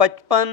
55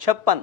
56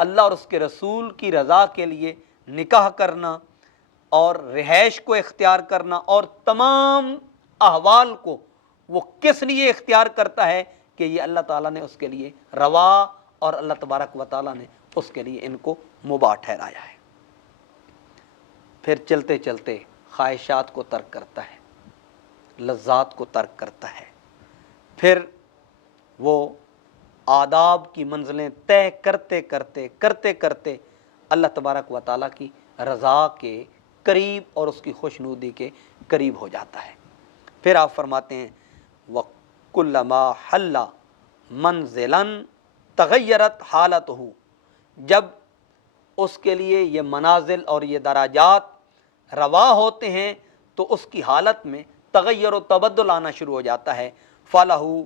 اللہ اور اس کے رسول کی رضا کے لیے نکاح کرنا اور رہائش کو اختیار کرنا، اور تمام احوال کو وہ کس لیے اختیار کرتا ہے کہ یہ اللہ تعالیٰ نے اس کے لیے روا اور اللہ تبارک و تعالیٰ نے اس کے لیے ان کو مباح ٹھہرایا ہے۔ پھر چلتے چلتے خواہشات کو ترک کرتا ہے، لذات کو ترک کرتا ہے، پھر وہ آداب کی منزلیں طے کرتے کرتے کرتے کرتے اللہ تبارک و تعالیٰ کی رضا کے قریب اور اس کی خوشنودی کے قریب ہو جاتا ہے۔ پھر آپ فرماتے ہیں وَكُلَّمَا حَلَّ مَنزِلًا تغیرت حالتہ، جب اس کے لیے یہ منازل اور یہ درجات روا ہوتے ہیں تو اس کی حالت میں تغیر و تبدل آنا شروع ہو جاتا ہے۔ فَلَهُ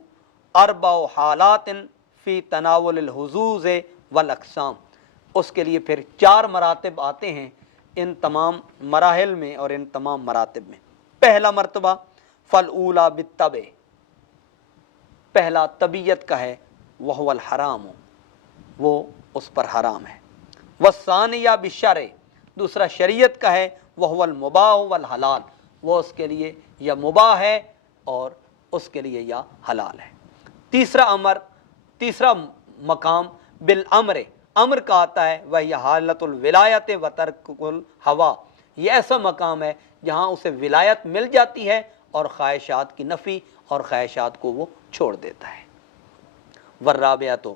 أَرْبَعُ حَالَاتٍ فِي تَنَاوُلِ الْحُظُوظِ وَالْأَقْسَامِ، اس کے لیے پھر 4 مراتب آتے ہیں ان تمام مراحل میں اور ان تمام مراتب میں۔ پہلا مرتبہ فَالْأُولَى بِالطَّبْعِ، پہلا طبیعت کا ہے، وَهُوَ الْحَرَامُ، وہ اس پر حرام ہے۔ وَالثَّانِيَةُ بِالشَّرْعِ، دوسرا شریعت کا ہے، وَهُوَ الْمُبَاحُ وَالْحَلَالُ، وہ اس کے لیے یا مباح ہے اور اس کے لیے یا حلال ہے۔ تیسرا مقام بالامر، امر کا آتا ہے، وہی حالت الولایت و ترک الہوا، یہ ایسا مقام ہے جہاں اسے ولایت مل جاتی ہے اور خواہشات کی نفی اور خواہشات کو وہ چھوڑ دیتا ہے۔ والرابعۃ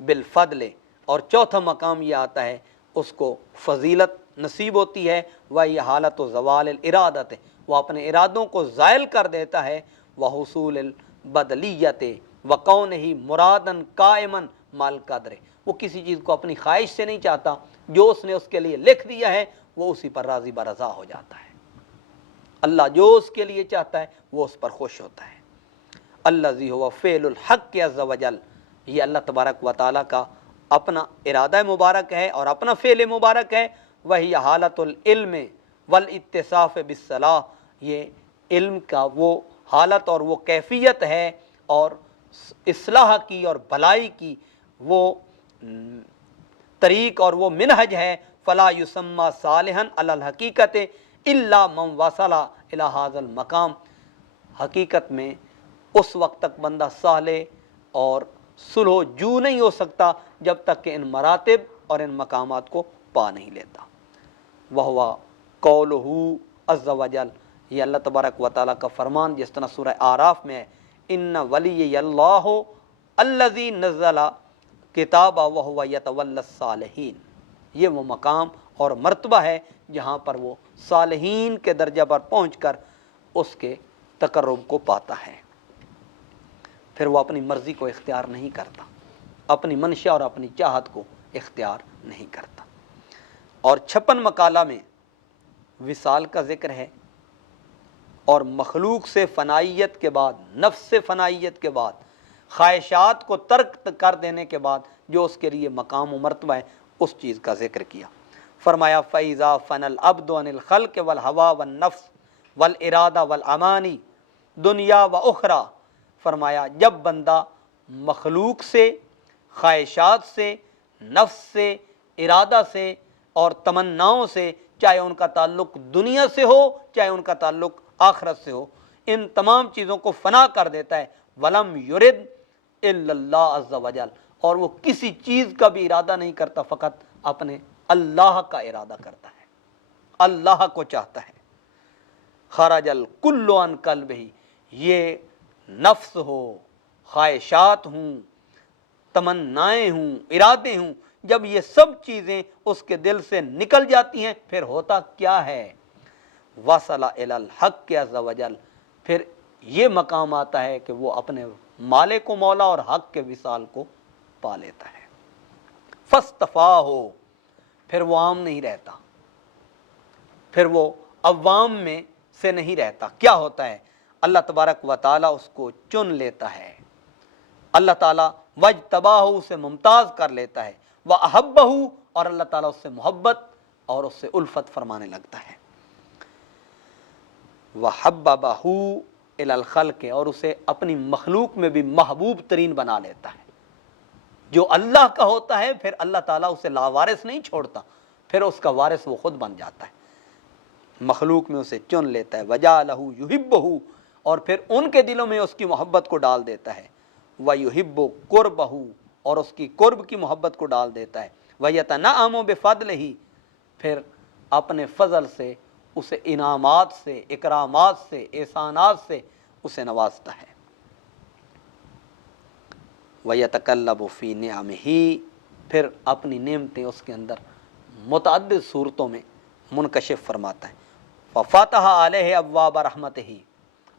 بالفضل، اور چوتھا مقام یہ آتا ہے اس کو فضیلت نصیب ہوتی ہے، وہی حالت و زوال الارادت، وہ اپنے ارادوں کو زائل کر دیتا ہے، وحصول البدلیت وکونہ مرادًا قائمًا مع القدر، وہ کسی چیز کو اپنی خواہش سے نہیں چاہتا، جو اس نے اس کے لیے لکھ دیا ہے وہ اسی پر راضی برضا ہو جاتا ہے۔ اللہ جو اس کے لیے چاہتا ہے وہ اس پر خوش ہوتا ہے۔ الذی هو فعل الحق عز وجل، یہ اللہ تبارک و تعالیٰ کا اپنا ارادہ مبارک ہے اور اپنا فعل مبارک ہے۔ وہی حالت العلم والاتصاف بالصلاح، یہ علم کا وہ حالت اور وہ کیفیت ہے اور اصلاح کی اور بھلائی کی وہ طریق اور وہ منہج ہے۔ فلا یسمى صالحا علی الحقیقت الا من وصل الی ھذا المقام، حقیقت میں اس وقت تک بندہ صالح اور صلح جو نہیں ہو سکتا جب تک کہ ان مراتب اور ان مقامات کو پا نہیں لیتا۔ وہو قولہ عز وجل، یہ اللہ تبارک و تعالیٰ کا فرمان جس طرح سورہ اعراف میں ہے، ان ولی اللہ الذی نزل کتاب وہو یتولی الصالحین، یہ وہ مقام اور مرتبہ ہے جہاں پر وہ صالحین کے درجہ پر پہنچ کر اس کے تقرب کو پاتا ہے۔ پھر وہ اپنی مرضی کو اختیار نہیں کرتا، اپنی منشا اور اپنی چاہت کو اختیار نہیں کرتا۔ اور 56 مقالہ میں وصال کا ذکر ہے، اور مخلوق سے فنائیت کے بعد، نفس سے فنائیت کے بعد، خواہشات کو ترک کر دینے کے بعد جو اس کے لیے مقام و مرتبہ ہے اس چیز کا ذکر کیا۔ فرمایا فَإِذَا فَنَى الْعَبْدُ عَنِ الْخَلْقِ وَالْهَوَى وَالنَّفْسِ وَالْإِرَادَةِ وَالْأَمَانِ دنیا و اخرى، فرمایا جب بندہ مخلوق سے، خواہشات سے، نفس سے، ارادہ سے اور تمناؤں سے، چاہے ان کا تعلق دنیا سے ہو چاہے ان کا تعلق آخرت سے ہو، ان تمام چیزوں کو فنا کر دیتا ہے، وَلَمْ يُرِدْ إِلَّا اللَّهَ عَزَّ وَجَلَ، اور وہ کسی چیز کا بھی ارادہ نہیں کرتا، فقط اپنے اللہ کا ارادہ کرتا ہے، اللہ کو چاہتا ہے۔ خرج الکل عن قلبہ، یہ نفس ہو، خواہشات ہوں، تمنائیں ہوں، ارادے ہوں، جب یہ سب چیزیں اس کے دل سے نکل جاتی ہیں پھر ہوتا کیا ہے؟ وصل الی الحق عز وجل، پھر یہ مقام آتا ہے کہ وہ اپنے مالک و مولا اور حق کے وصال کو پا لیتا ہے۔ فاصطفاہ، پھر وہ عام نہیں رہتا، پھر وہ عوام میں سے نہیں رہتا۔ کیا ہوتا ہے؟ اللہ تبارک و تعالیٰ اس کو چن لیتا ہے، اللہ تعالیٰ وجتباہ اسے ممتاز کر لیتا ہے، وَأَحَبَّهُ، اور اللہ تعالیٰ اس سے محبت اور اس سے الفت فرمانے لگتا ہے، وَحَبَّبَهُ إِلَى الْخَلْقِ، اور اسے اپنی مخلوق میں بھی محبوب ترین بنا لیتا ہے۔ جو اللہ کا ہوتا ہے پھر اللہ تعالیٰ اسے لاوارث نہیں چھوڑتا، پھر اس کا وارث وہ خود بن جاتا ہے، مخلوق میں اسے چن لیتا ہے۔ وَجَعَلَهُ يُحِبُّهُ، اور پھر ان کے دلوں میں اس کی محبت کو ڈال دیتا ہے، وَيُحِبُّ قُرْبَهُ، اور اس کی قرب کی محبت کو ڈال دیتا ہے، وَيَتَنَعَمُ بِفَضْلِهِ، پھر اپنے فضل سے اسے انعامات سے، اکرامات سے، احسانات سے اسے نوازتا ہے۔ وَيَتَقَلَّبُ فِي نِعَمِهِ، پھر اپنی نعمتیں اس کے اندر متعدد صورتوں میں منکشف فرماتا ہے۔ فَفَتَحَ عَلَيْهِ أَبْوَابَ رَحْمَتِهِ،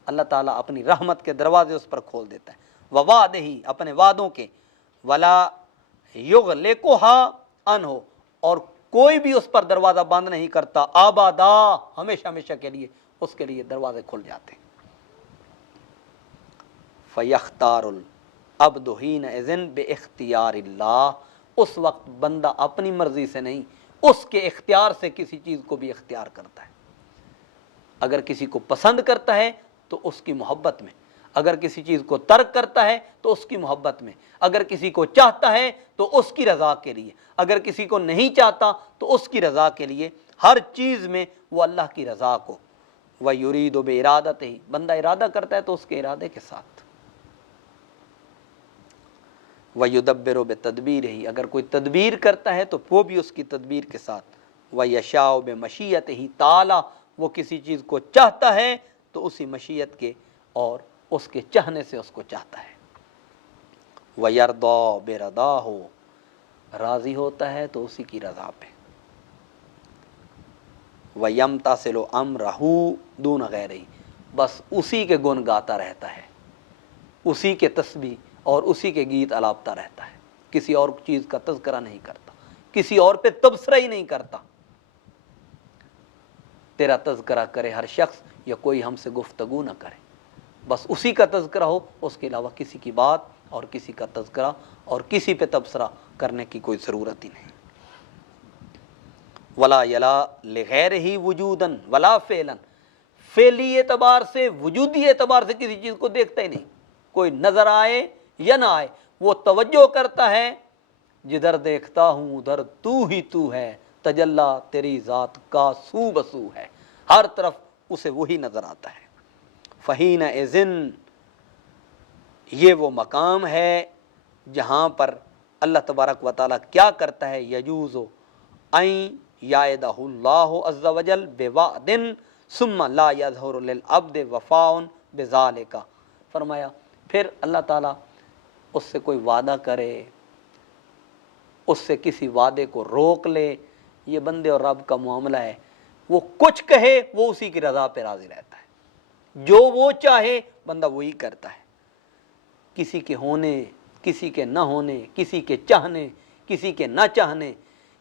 اللہ تعالیٰ اپنی رحمت کے دروازے اس پر کھول دیتا ہے، وَوَعْدِهِ، اپنے وعدوں کے، وَلَا يُغْلِقُهَا عَنْهُ، اور کوئی بھی اس پر دروازہ بند نہیں کرتا، آبادا، ہمیشہ ہمیشہ کے لیے اس کے لیے دروازے کھل جاتے ہیں۔ فَيَخْتَارُ الْعَبْدُ حِينَئِذٍ بِاخْتِيَارِ اللَّهِ، اس وقت بندہ اپنی مرضی سے نہیں، اس کے اختیار سے کسی چیز کو بھی اختیار کرتا ہے۔ اگر کسی کو پسند کرتا ہے تو اس کی محبت میں، اگر کسی چیز کو ترک کرتا ہے تو اس کی محبت میں، اگر کسی کو چاہتا ہے تو اس کی رضا کے لیے، اگر کسی کو نہیں چاہتا تو اس کی رضا کے لیے، ہر چیز میں وہ اللہ کی رضا کو۔ وَيُرِيدُ بِإِرَادَتِهِ، بندہ ارادہ کرتا ہے تو اس کے ارادے کے ساتھ۔ وَيُدَبِّرُ بِتَدْبِيرِهِ، اگر کوئی تدبیر کرتا ہے تو وہ بھی اس کی تدبیر کے ساتھ۔ وَيَشَاءُ بِمَشِيَّتِهِ تعالی، وہ کسی چیز کو چاہتا ہے تو اسی مشیت کے اور اس کے چاہنے سے اس کو چاہتا ہے۔ وَيَرْضَى بِرَضَاهُ، راضی ہوتا ہے تو اسی کی رضا پہ۔ وَيَمْتَثِلُ أَمْرَهُ دُونَ غَيْرِهِ، بس اسی کے گن گاتا رہتا ہے، اسی کے تسبیح اور اسی کے گیت الاپتا رہتا ہے، کسی اور چیز کا تذکرہ نہیں کرتا، کسی اور پہ تبصرہ ہی نہیں کرتا۔ تیرا تذکرہ کرے ہر شخص یا کوئی ہم سے گفتگو نہ کرے، بس اسی کا تذکرہ ہو، اس کے علاوہ کسی کی بات اور کسی کا تذکرہ اور کسی پہ تبصرہ کرنے کی کوئی ضرورت ہی نہیں۔ ولا یلا لغیرہ وجوداً ولا فعلاً، فعلی اعتبار سے، وجودی اعتبار سے کسی چیز کو دیکھتا ہی نہیں، کوئی نظر آئے یا نہ آئے، وہ توجہ کرتا ہے جدھر دیکھتا ہوں ادھر تو ہی تو ہے، تجلی تیری ذات کا سو بسو ہے، ہر طرف اسے وہی نظر آتا ہے۔ فہین اذن، یہ وہ مقام ہے جہاں پر اللہ تبارک و تعالیٰ کیا کرتا ہے، یجوز این یعدہ اللہ عز وجل بوعد ثم لا یظہر للعبد وفاء بذالک، فرمایا پھر اللہ تعالیٰ اس سے کوئی وعدہ کرے، اس سے کسی وعدے کو روک لے، یہ بندے اور رب کا معاملہ ہے، وہ کچھ کہے وہ اسی کی رضا پہ راضی رہتا ہے، جو وہ چاہے بندہ وہی کرتا ہے، کسی کے ہونے، کسی کے نہ ہونے، کسی کے چاہنے، کسی کے نہ چاہنے،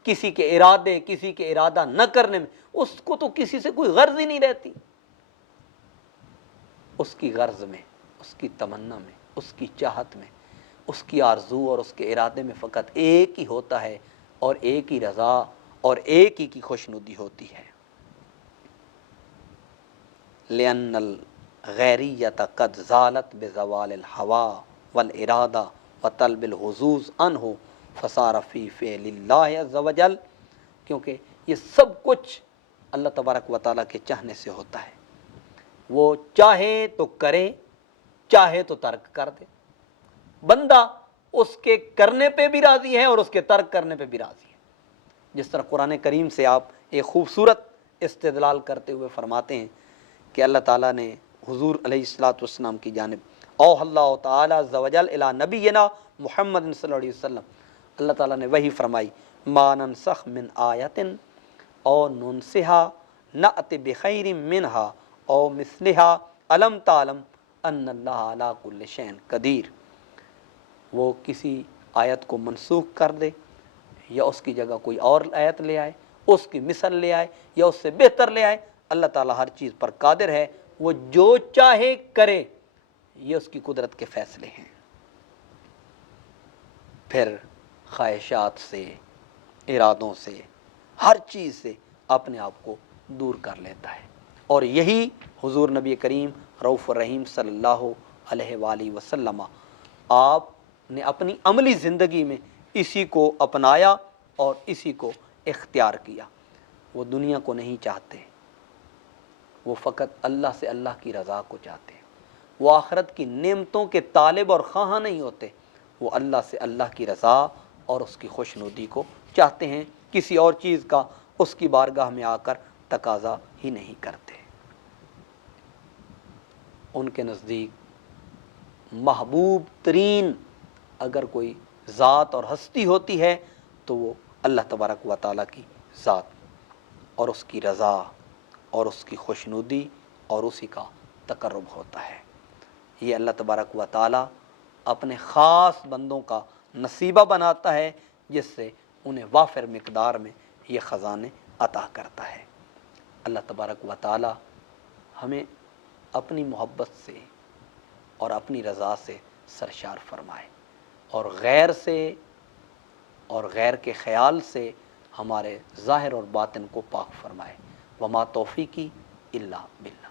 کسی کے ارادے، کسی کے ارادہ نہ کرنے میں اس کو تو کسی سے کوئی غرض ہی نہیں رہتی۔ اس کی غرض میں، اس کی تمنا میں، اس کی چاہت میں، اس کی آرزو اور اس کے ارادے میں فقط ایک ہی ہوتا ہے اور ایک ہی رضا اور ایک ہی کی خوشنودی ہوتی ہے۔ لأن الغیریت قد زالت بزوال الہوى والارادہ وطلب الحظوظ عنہ فصار فی فعل اللہ عز وجل، کیونکہ یہ سب کچھ اللہ تبارک و تعالیٰ کے چاہنے سے ہوتا ہے، وہ چاہے تو کرے، چاہے تو ترک کر دے، بندہ اس کے کرنے پہ بھی راضی ہے اور اس کے ترک کرنے پہ بھی راضی ہے۔ جس طرح قرآن کریم سے آپ ایک خوبصورت استدلال کرتے ہوئے فرماتے ہیں کہ اللہ تعالیٰ نے حضور علیہ الصلوۃ والسلام کی جانب اوحی اللہ تعالیٰ عز وجل الی نبینا محمد صلی اللہ علیہ وسلم، اللہ تعالیٰ نے وحی فرمائی، ما ننسخ من آیت او ننسها نأت بخیر منها او مثلها الم تعلم ان اللہ علی کل شیء قدیر، وہ کسی آیت کو منسوخ کر دے یا اس کی جگہ کوئی اور آیت لے آئے، اس کی مثل لے آئے یا اس سے بہتر لے آئے، اللہ تعالیٰ ہر چیز پر قادر ہے، وہ جو چاہے کرے، یہ اس کی قدرت کے فیصلے ہیں۔ پھر خواہشات سے، ارادوں سے، ہر چیز سے اپنے آپ کو دور کر لیتا ہے، اور یہی حضور نبی کریم رؤوف الرحیم صلی اللہ علیہ وآلہ وسلم آپ نے اپنی عملی زندگی میں اسی کو اپنایا اور اسی کو اختیار کیا۔ وہ دنیا کو نہیں چاہتے، وہ فقط اللہ سے اللہ کی رضا کو چاہتے ہیں۔ وہ آخرت کی نعمتوں کے طالب اور خواہاں نہیں ہوتے، وہ اللہ سے اللہ کی رضا اور اس کی خوشنودی کو چاہتے ہیں، کسی اور چیز کا اس کی بارگاہ میں آ کر تقاضا ہی نہیں کرتے۔ ان کے نزدیک محبوب ترین اگر کوئی ذات اور ہستی ہوتی ہے تو وہ اللہ تبارک و تعالیٰ کی ذات اور اس کی رضا اور اس کی خوشنودی اور اسی کا تقرب ہوتا ہے۔ یہ اللہ تبارک و تعالیٰ اپنے خاص بندوں کا نصیبہ بناتا ہے، جس سے انہیں وافر مقدار میں یہ خزانے عطا کرتا ہے۔ اللہ تبارک و تعالیٰ ہمیں اپنی محبت سے اور اپنی رضا سے سرشار فرمائے، اور غیر سے اور غیر کے خیال سے ہمارے ظاہر اور باطن کو پاک فرمائے۔ وما توفیقی الا باللہ۔